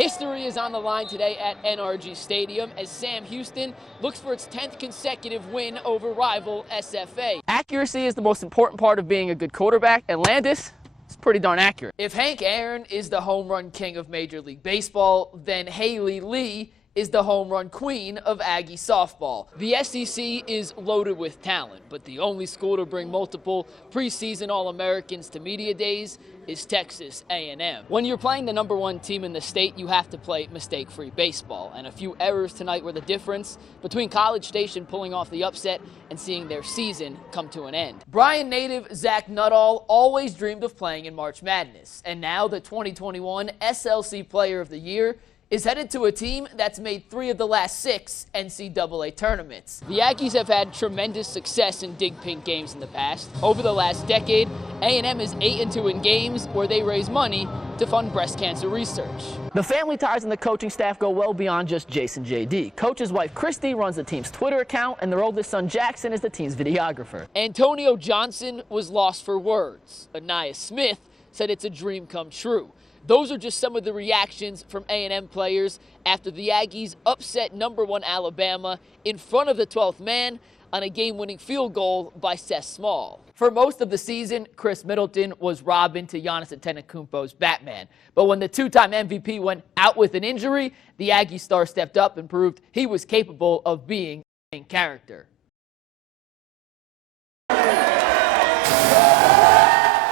History is on the line today at NRG Stadium as Sam Houston looks for its 10th consecutive win over rival SFA. Accuracy is the most important part of being a good quarterback, and Landis is pretty darn accurate. If Hank Aaron is the home run king of Major League Baseball, then Haley Lee is the home run queen of Aggie softball. The SEC is loaded with talent, but the only school to bring multiple preseason All-Americans to media days is Texas A&M. When you're playing the #1 team in the state, you have to play mistake-free baseball, and a few errors tonight were the difference between College Station pulling off the upset and seeing their season come to an end. Bryan native Zach Nuttall always dreamed of playing in March Madness, and now the 2021 SLC Player of the Year is headed to a team that's made 3 of the last 6 NCAA tournaments. The Aggies have had tremendous success in Dig Pink games in the past. Over the last decade, A&M is 8-2 in games where they raise money to fund breast cancer research. The family ties in the coaching staff go well beyond just Jason J.D. Coach's wife, Christy, runs the team's Twitter account, and their oldest son, Jackson, is the team's videographer. Antonio Johnson was lost for words. Anaya Smith said it's a dream come true. Those are just some of the reactions from A&M players after the Aggies upset #1 Alabama in front of the 12th man on a game-winning field goal by Seth Small. For most of the season, Chris Middleton was Robin to Giannis Antetokounmpo's Batman. But when the two-time MVP went out with an injury, the Aggie star stepped up and proved he was capable of being a main character.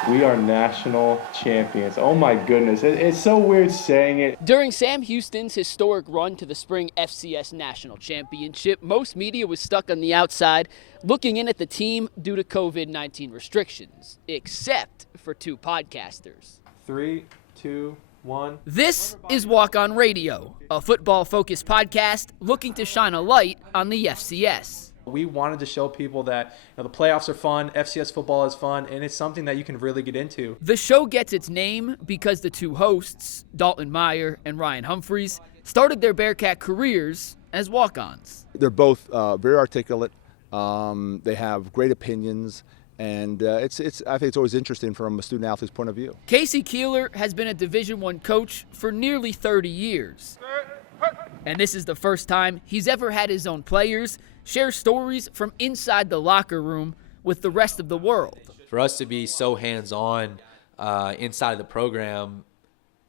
We are national champions. Oh my goodness, it's so weird saying it. During Sam Houston's historic run to the spring FCS National Championship, most media was stuck on the outside looking in at the team due to COVID-19 restrictions, except for 2 podcasters. 3, 2, 1. This is Walk On Radio, a football-focused podcast looking to shine a light on the FCS. We wanted to show people that the playoffs are fun, FCS football is fun, and it's something that you can really get into. The show gets its name because the 2 hosts, Dalton Meyer and Ryan Humphreys, started their Bearcat careers as walk-ons. They're both very articulate. They have great opinions, and I think it's always interesting from a student-athlete's point of view. Casey Keeler has been a Division I coach for nearly 30 years. And this is the first time he's ever had his own players share stories from inside the locker room with the rest of the world. For us to be so hands-on inside of the program,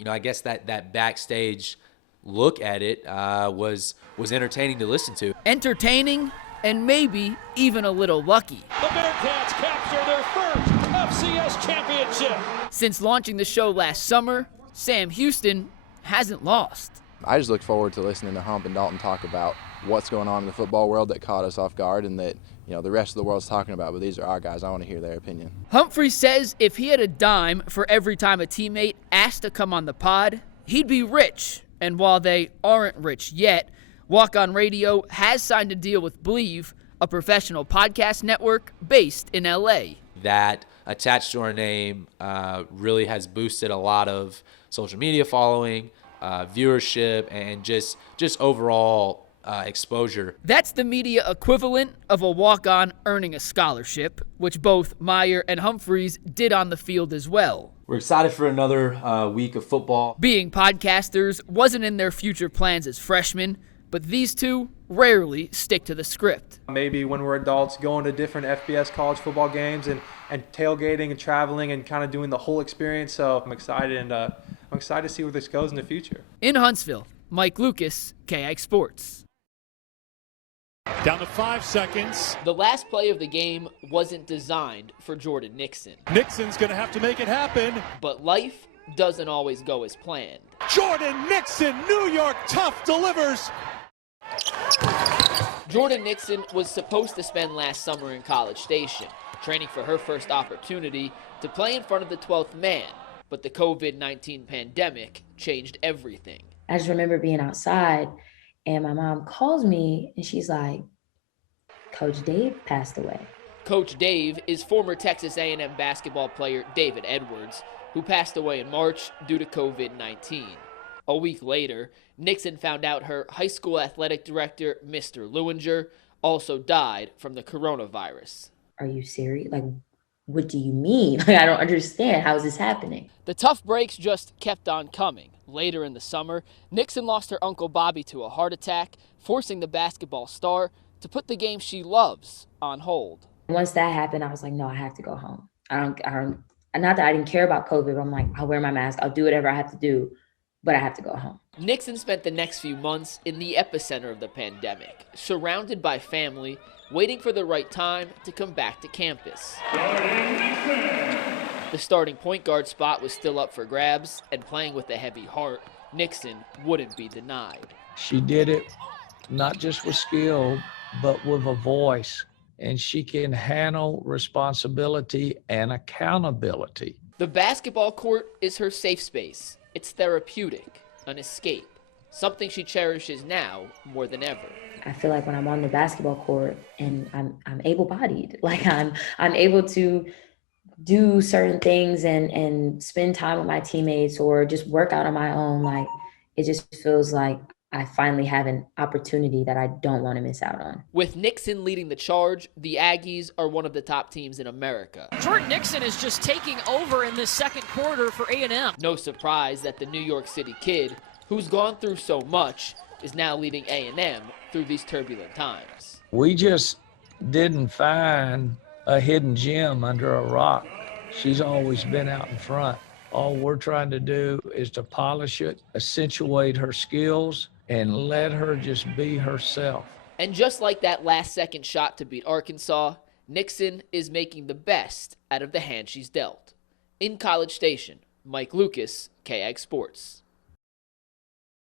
I guess that backstage look at it was entertaining to listen to. Entertaining and maybe even a little lucky. The Bearcats capture their first FCS championship. Since launching the show last summer, Sam Houston hasn't lost. I just look forward to listening to Hump and Dalton talk about what's going on in the football world that caught us off guard and that the rest of the world's talking about, but these are our guys. I want to hear their opinion. Humphrey says if he had a dime for every time a teammate asked to come on the pod, he'd be rich. And while they aren't rich yet, Walk On Radio has signed a deal with Believe, a professional podcast network based in LA. That attached to our name really has boosted a lot of social media following, viewership, and just overall exposure. That's the media equivalent of a walk-on earning a scholarship, which both Meyer and Humphreys did on the field as well. We're excited for another week of football. Being podcasters wasn't in their future plans as freshmen, but these 2 rarely stick to the script. Maybe when we're adults, going to different FBS college football games and tailgating and traveling and kind of doing the whole experience. So I'm excited, and I'm excited to see where this goes in the future. In Huntsville, Mike Lucas, KAGS Sports. Down to 5 seconds. The last play of the game wasn't designed for Jordan Nixon. Nixon's going to have to make it happen. But life doesn't always go as planned. Jordan Nixon, New York Tough delivers. Jordan Nixon was supposed to spend last summer in College Station, training for her first opportunity to play in front of the 12th man. But the COVID-19 pandemic changed everything. I just remember being outside, and my mom calls me, and she's like, Coach Dave passed away. Coach Dave is former Texas A&M basketball player David Edwards, who passed away in March due to COVID-19. A week later, Nixon found out her high school athletic director, Mr. Lewinger, also died from the coronavirus. Are you serious? Like, what do you mean? I don't understand. How is this happening? The tough breaks just kept on coming. Later in the summer, Nixon lost her uncle Bobby to a heart attack, forcing the basketball star to put the game she loves on hold. Once that happened, I was like, no, I have to go home. Not that I didn't care about COVID, but I'm like, I'll wear my mask. I'll do whatever I have to do, but I have to go home. Nixon spent the next few months in the epicenter of the pandemic, surrounded by family, waiting for the right time to come back to campus. The starting point guard spot was still up for grabs, and playing with a heavy heart, Nixon wouldn't be denied. She did it not just with skill, but with a voice, and she can handle responsibility and accountability. The basketball court is her safe space. It's therapeutic, an escape, something she cherishes now more than ever. I feel like when I'm on the basketball court and I'm able-bodied, like I'm able to do certain things and spend time with my teammates or just work out on my own. Like, it just feels like I finally have an opportunity that I don't want to miss out on. With Nixon leading the charge, the Aggies are one of the top teams in America. Jordan Nixon is just taking over in this second quarter for A&M. No surprise that the New York City kid, who's gone through so much, is now leading A&M through these turbulent times. We just didn't find a hidden gem under a rock. She's always been out in front. All we're trying to do is to polish it, accentuate her skills, and let her just be herself. And just like that last-second shot to beat Arkansas, Nixon is making the best out of the hand she's dealt. In College Station, Mike Lucas, KAGS Sports.